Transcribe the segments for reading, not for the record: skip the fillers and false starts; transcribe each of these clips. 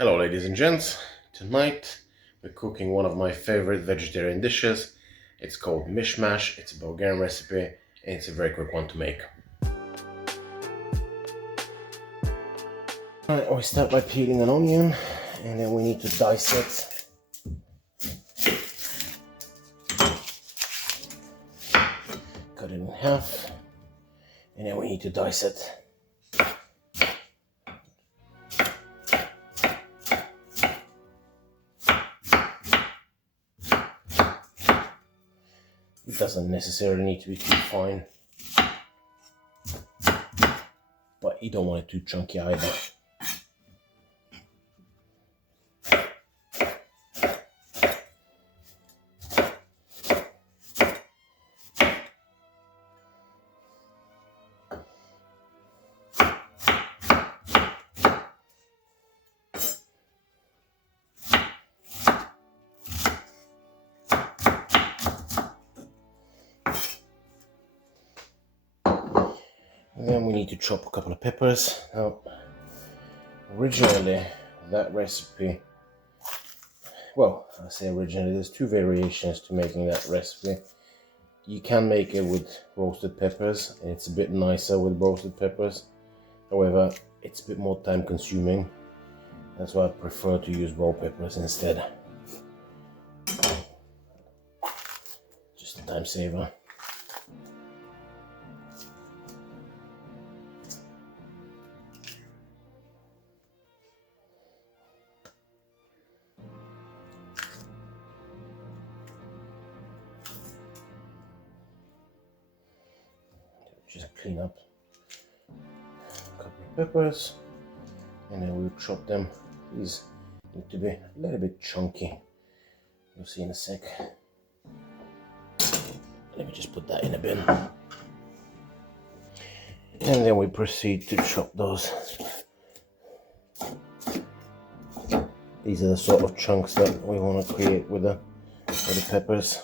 Hello ladies and gents, tonight we're cooking one of my favorite vegetarian dishes. It's called mish. It's a Bulgarian recipe and it's a very quick one to make. Alright, we start by peeling an onion and then we need to dice it. Cut it in half and then we need to dice it. It doesn't necessarily need to be too fine, but you don't want it too chunky either. And then we need to chop a couple of peppers. Now, originally, that recipe, well, I say originally, there's two variations to making that recipe. You can make it with roasted peppers, and it's a bit nicer with roasted peppers. However, it's a bit more time consuming. That's why I prefer to use raw peppers instead. Just a time saver. Just clean up a couple of peppers and then we'll chop them. These need to be a little bit chunky. You'll see in a sec. Let me just put that in a bin. And then we proceed to chop those. These are the sort of chunks that we want to create with the peppers.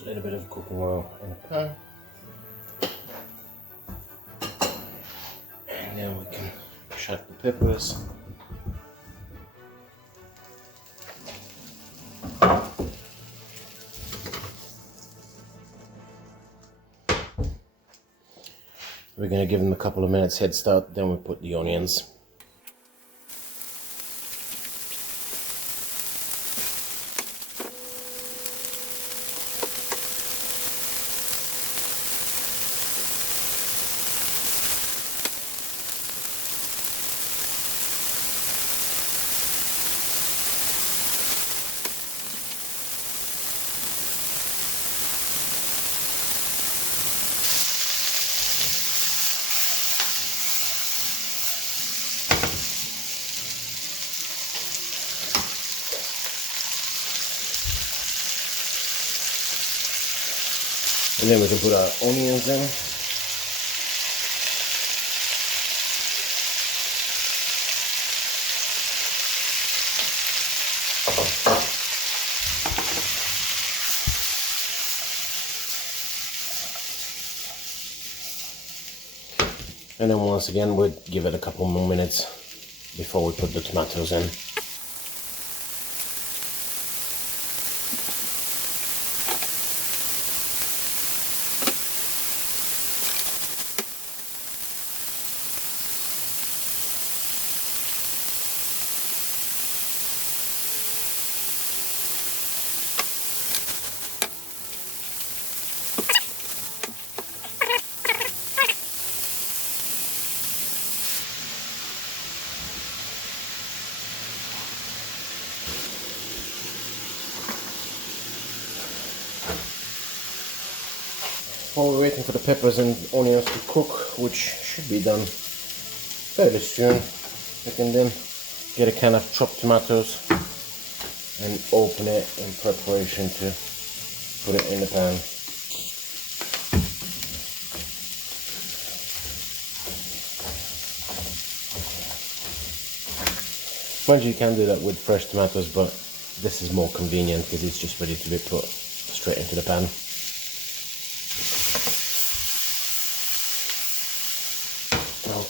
A little bit of cooking oil in a pan, and then we can chuck the peppers. We're going to give them a couple of minutes head start, then we'll put the onions. And then we can put our onions in. And then once again, we'll give it a couple more minutes before we put the tomatoes in. While we're waiting for the peppers and onions to cook, which should be done fairly soon, we can then get a can of chopped tomatoes and open it in preparation to put it in the pan. Mind you can do that with fresh tomatoes, but this is more convenient because it's just ready to be put straight into the pan.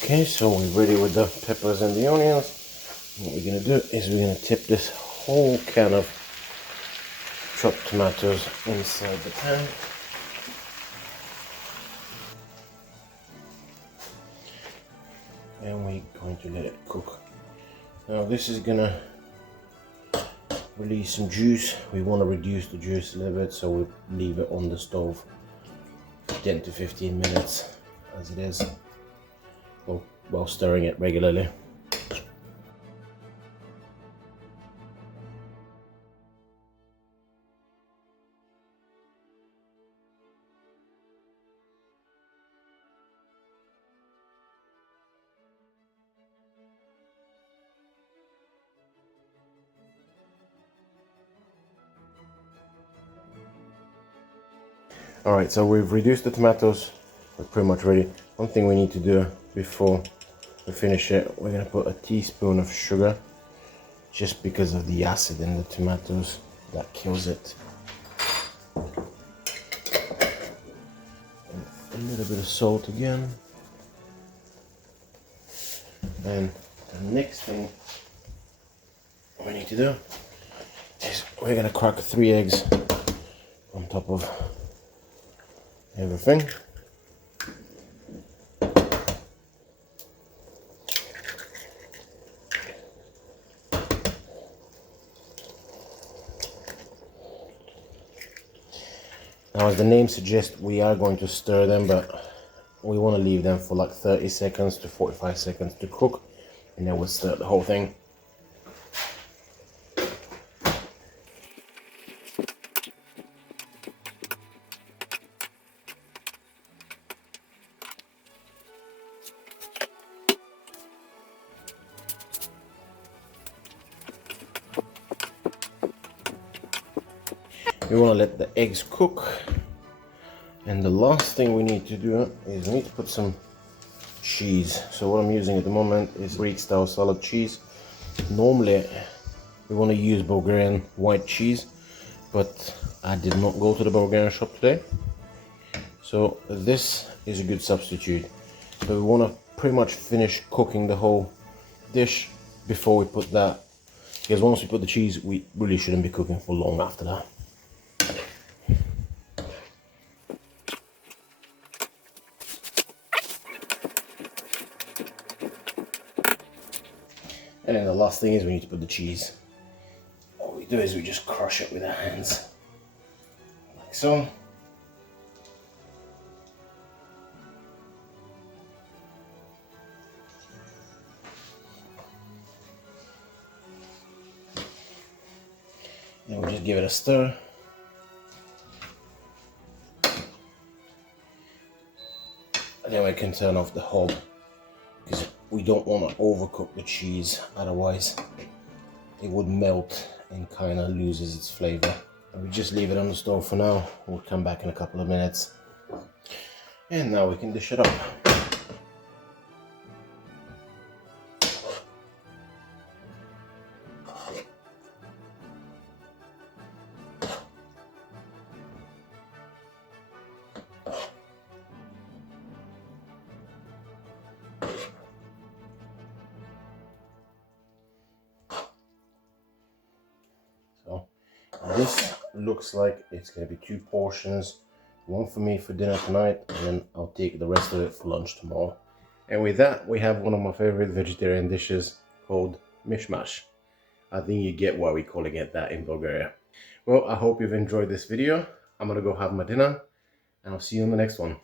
Okay, so we're ready with the peppers and the onions. What we're going to do is we're going to tip this whole can of chopped tomatoes inside the pan. And we're going to let it cook. Now this is going to release some juice. We want to reduce the juice a little bit, so we'll leave it on the stove 10 to 15 minutes as it is, while stirring it regularly. Alright, so we've reduced the tomatoes. We're pretty much ready. One thing we need to do before we finish it, we're going to put a teaspoon of sugar, just because of the acid in the tomatoes that kills it. And a little bit of salt again. And the next thing we need to do is we're going to crack 3 eggs on top of everything. Now, as the name suggests, we are going to stir them, but we want to leave them for like 30 seconds to 45 seconds to cook, and then we'll stir the whole thing. We want to let the eggs cook, and the last thing we need to do is we need to put some cheese. So what I'm using at the moment is Greek style salad cheese. Normally we want to use Bulgarian white cheese, but I did not go to the Bulgarian shop today, so this is a good substitute. So we want to pretty much finish cooking the whole dish before we put that, because once we put the cheese, we really shouldn't be cooking for long after that. And then the last thing is we need to put the cheese. What we do is we just crush it with our hands, like so. Then we just give it a stir. And then we can turn off the hob, because we don't want to overcook the cheese, otherwise it would melt and kind of loses its flavor. And we just leave it on the stove for now. We'll come back in a couple of minutes. And now we can dish it up. This looks like it's going to be 2 portions, one for me for dinner tonight, and then I'll take the rest of it for lunch tomorrow. And with that, we have one of my favorite vegetarian dishes called mish. I think you get why we're calling it that in Bulgaria. Well, I hope you've enjoyed this video. I'm gonna go have my dinner, and I'll see you in the next one.